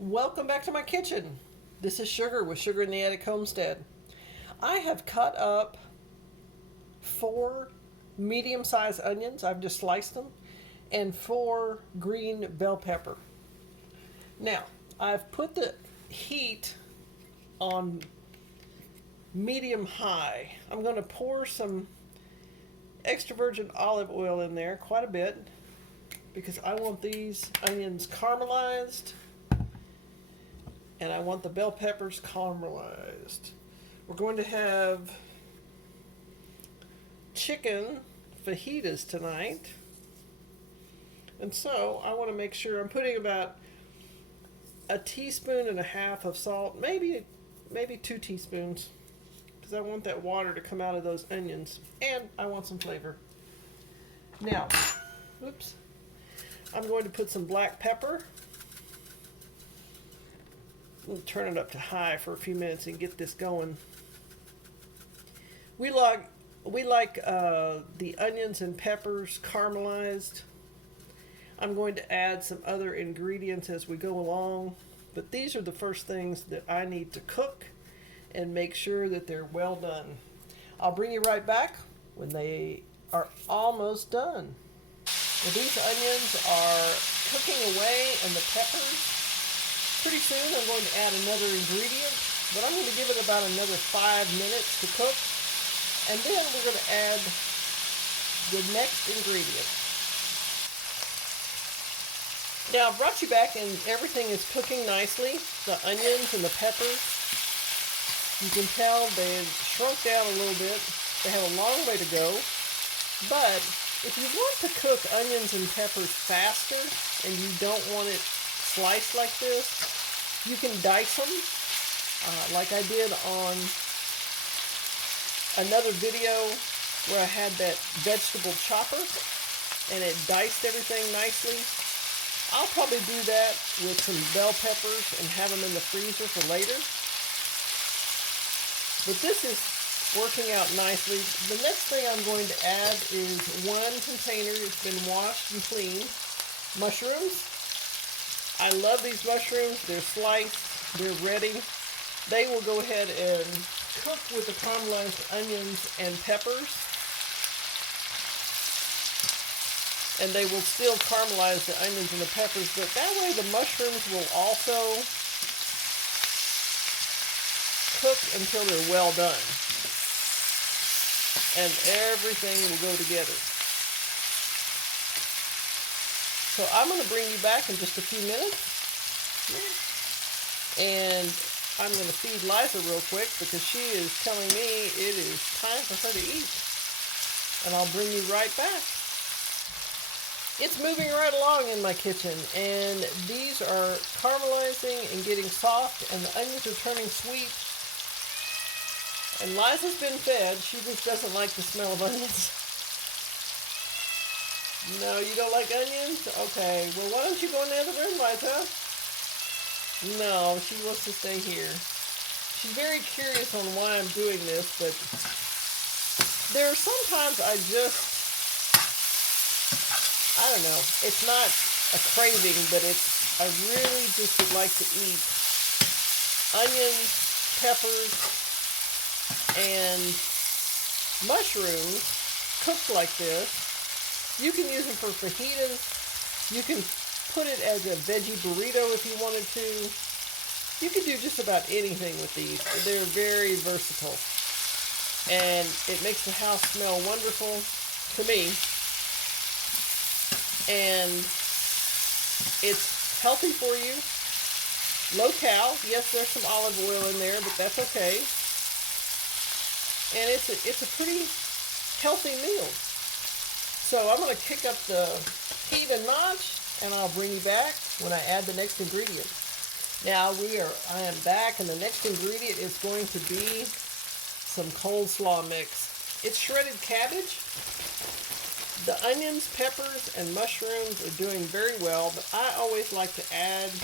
Welcome back to my kitchen. This is Sugar with Sugar in the Attic Homestead. I have cut up 4 medium-sized onions. I've just sliced them, and 4 green bell pepper. Now, I've put the heat on medium high. I'm going to pour some extra virgin olive oil in there, quite a bit, because I want these onions caramelized. And I want the bell peppers caramelized. We're going to have chicken fajitas tonight. And so I want to make sure I'm putting about 1.5 teaspoons of salt, maybe 2 teaspoons, because I want that water to come out of those onions, and I want some flavor. Now, I'm going to put some black pepper. We'll turn it up to high for a few minutes and get this going. We like the onions and peppers caramelized. I'm going to add some other ingredients as we go along, but these are the first things that I need to cook and make sure that they're well done. I'll bring you right back when they are almost done. Well, these onions are cooking away, and the peppers. Pretty soon I'm going to add another ingredient, but I'm going to give it about another 5 minutes to cook, and then we're going to add the next ingredient. Now I've brought you back and everything is cooking nicely. The onions and the peppers, you can tell they've shrunk down a little bit. They have a long way to go, but if you want to cook onions and peppers faster and you don't want it sliced like this, you can dice them like I did on another video where I had that vegetable chopper and it diced everything nicely. I'll probably do that with some bell peppers and have them in the freezer for later. But this is working out nicely. The next thing I'm going to add is 1 container. It's been washed and cleaned. Mushrooms. I love these mushrooms. They're sliced. They're ready. They will go ahead and cook with the caramelized onions and peppers. And they will still caramelize the onions and the peppers, but that way the mushrooms will also cook until they're well done. And everything will go together. So I'm going to bring you back in just a few minutes, and I'm going to feed Liza real quick because she is telling me it is time for her to eat, and I'll bring you right back. It's moving right along in my kitchen, and these are caramelizing and getting soft, and the onions are turning sweet, and Liza's been fed. She just doesn't like the smell of onions. No, you don't like onions? Okay, well, why don't you go in the other room, Liza? No, she wants to stay here. She's very curious on why I'm doing this, but there are sometimes I don't know, it's not a craving, but I really just would like to eat onions, peppers, and mushrooms cooked like this. You can use them for fajitas. You can put it as a veggie burrito if you wanted to. You can do just about anything with these. They're very versatile. And it makes the house smell wonderful to me. And it's healthy for you. Low cal. Yes, there's some olive oil in there, but that's okay. And it's a pretty healthy meal. So I'm going to kick up the heat a notch, and I'll bring you back when I add the next ingredient. Now I am back, and the next ingredient is going to be some coleslaw mix. It's shredded cabbage. The onions, peppers, and mushrooms are doing very well, but I always like to add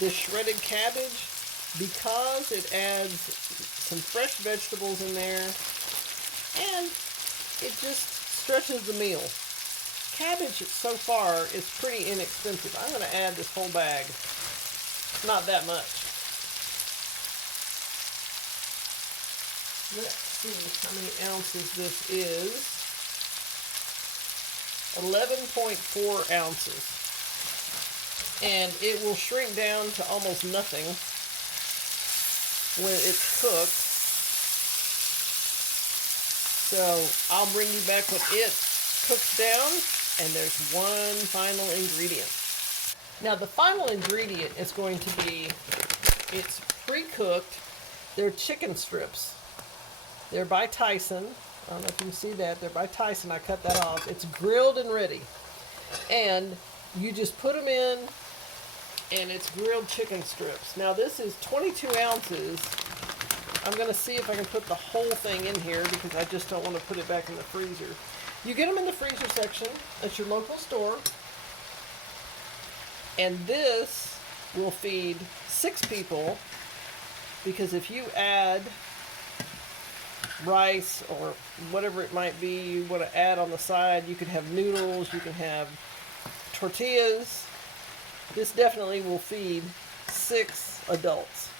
the shredded cabbage because it adds some fresh vegetables in there, and it just stretches the meal. Cabbage so far is pretty inexpensive. I'm going to add this whole bag. Not that much. Let's see how many ounces this is. 11.4 ounces. And it will shrink down to almost nothing when it's cooked. So I'll bring you back when it cooks down, and there's one final ingredient. Now the final ingredient is going to be, it's pre-cooked. They're chicken strips. They're by Tyson. I don't know if you can see that. They're by Tyson. I cut that off. It's grilled and ready. And you just put them in, and it's grilled chicken strips. Now this is 22 ounces. I'm going to see if I can put the whole thing in here because I just don't want to put it back in the freezer. You get them in the freezer section at your local store. And this will feed 6 people, because if you add rice or whatever it might be you want to add on the side, you can have noodles, you can have tortillas. This definitely will feed 6 adults.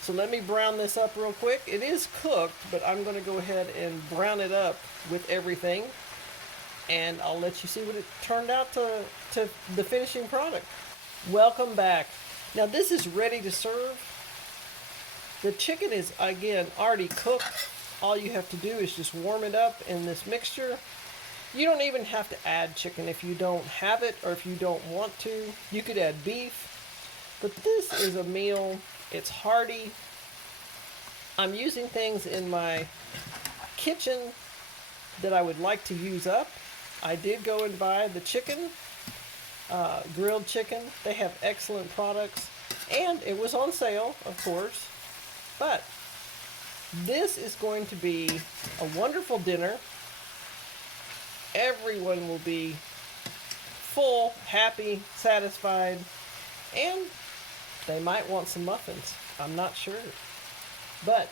So let me brown this up real quick. It is cooked, but I'm going to go ahead and brown it up with everything, and I'll let you see what it turned out to the finishing product. Welcome back. Now this is ready to serve. The chicken is, again, already cooked. All you have to do is just warm it up in this mixture. You don't even have to add chicken if you don't have it or if you don't want to. You could add beef, but this is a meal. It's hearty. I'm using things in my kitchen that I would like to use up. I did go and buy the chicken, grilled chicken. They have excellent products, and it was on sale, of course. But this is going to be a wonderful dinner. Everyone will be full, happy, satisfied, and they might want some muffins. I'm not sure. But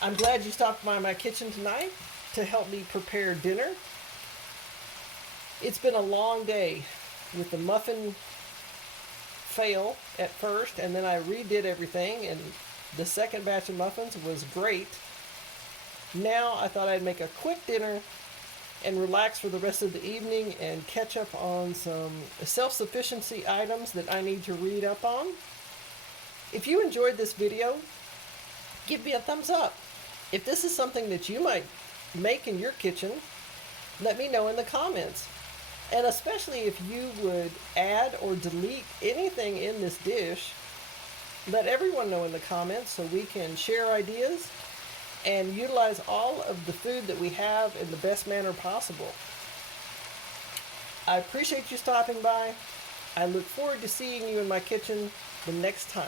I'm glad you stopped by my kitchen tonight to help me prepare dinner. It's been a long day with the muffin fail at first, and then I redid everything, and the second batch of muffins was great. Now I thought I'd make a quick dinner and relax for the rest of the evening and catch up on some self-sufficiency items that I need to read up on. If you enjoyed this video, give me a thumbs up. If this is something that you might make in your kitchen, let me know in the comments. And especially if you would add or delete anything in this dish, let everyone know in the comments so we can share ideas and utilize all of the food that we have in the best manner possible. I appreciate you stopping by. I look forward to seeing you in my kitchen the next time.